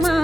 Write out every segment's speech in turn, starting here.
mama.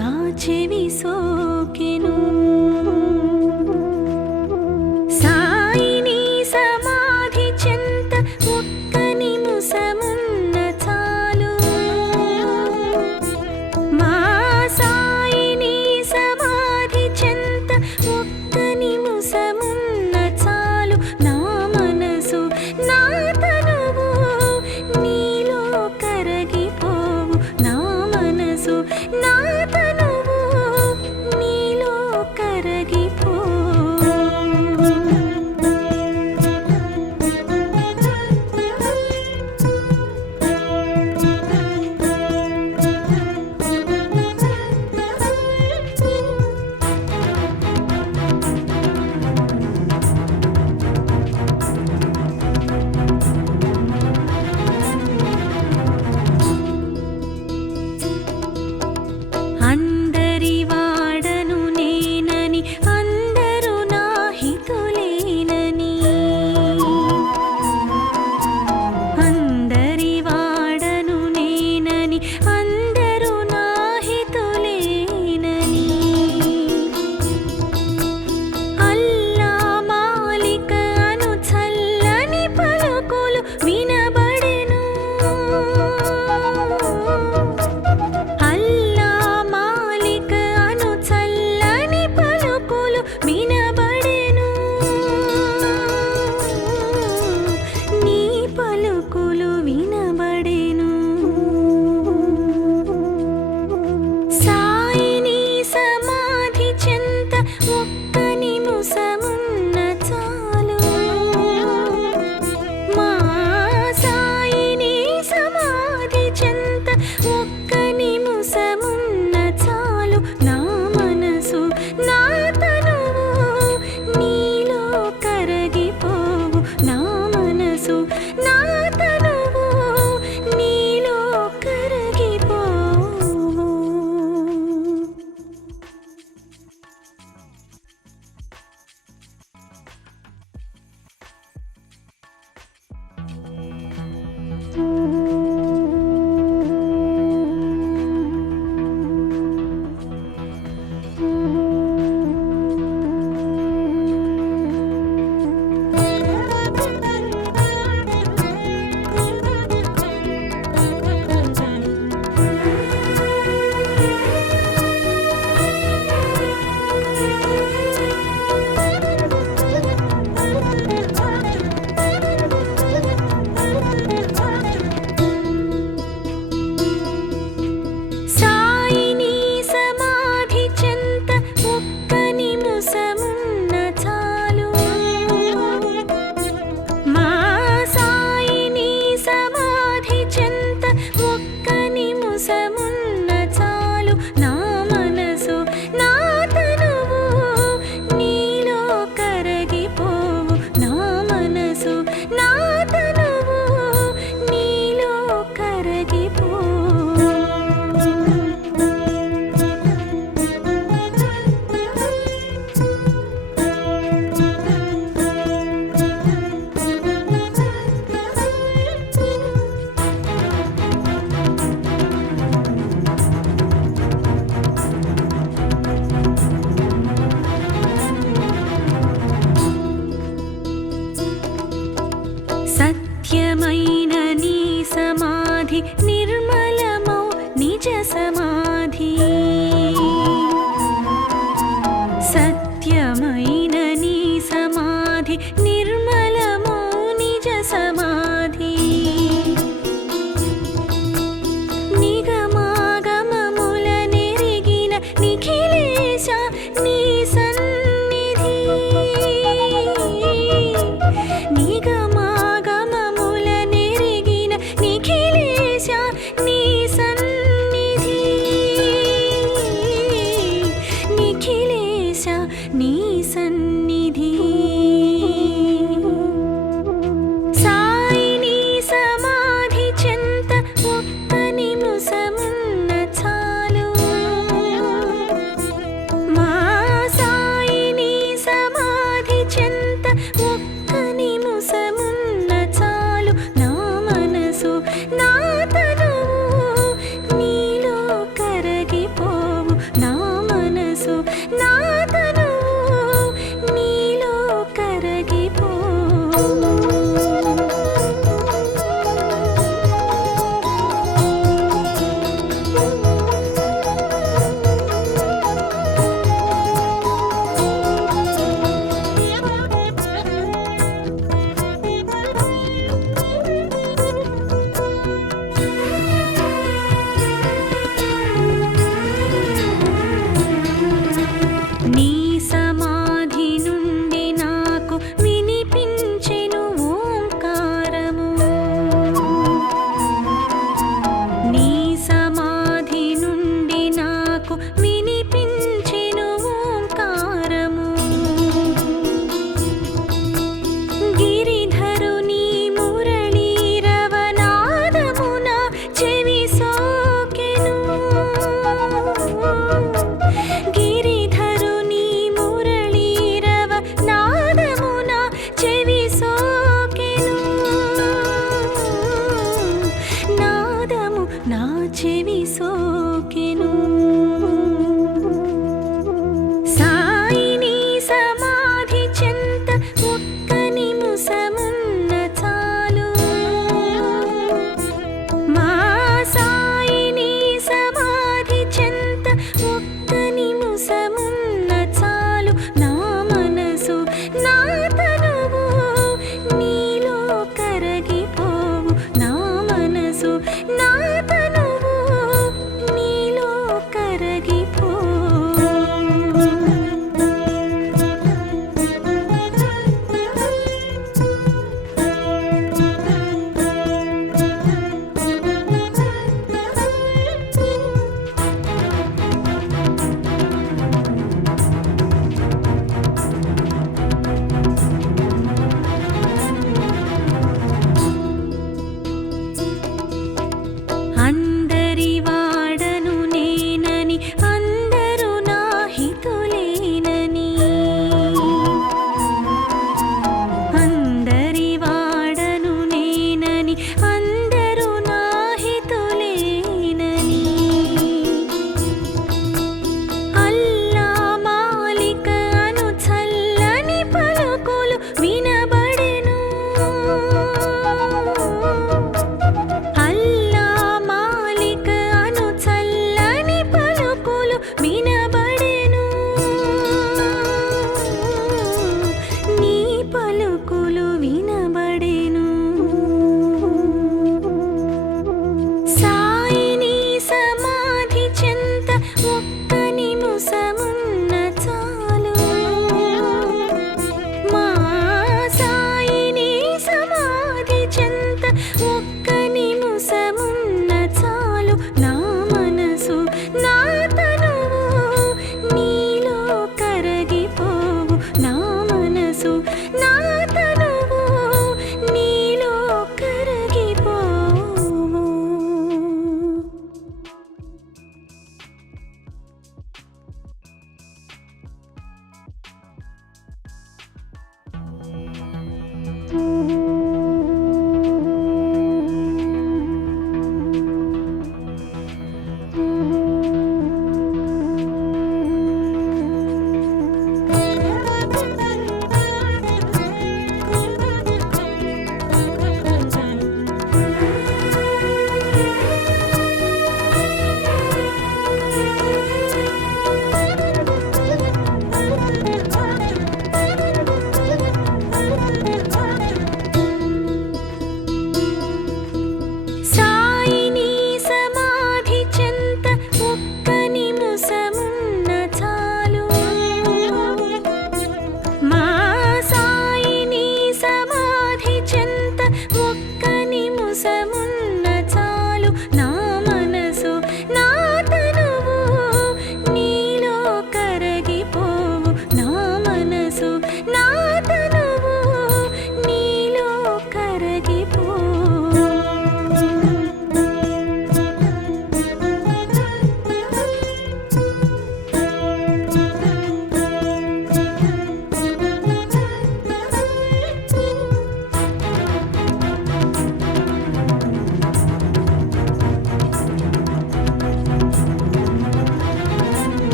నా చెవి so நீசன்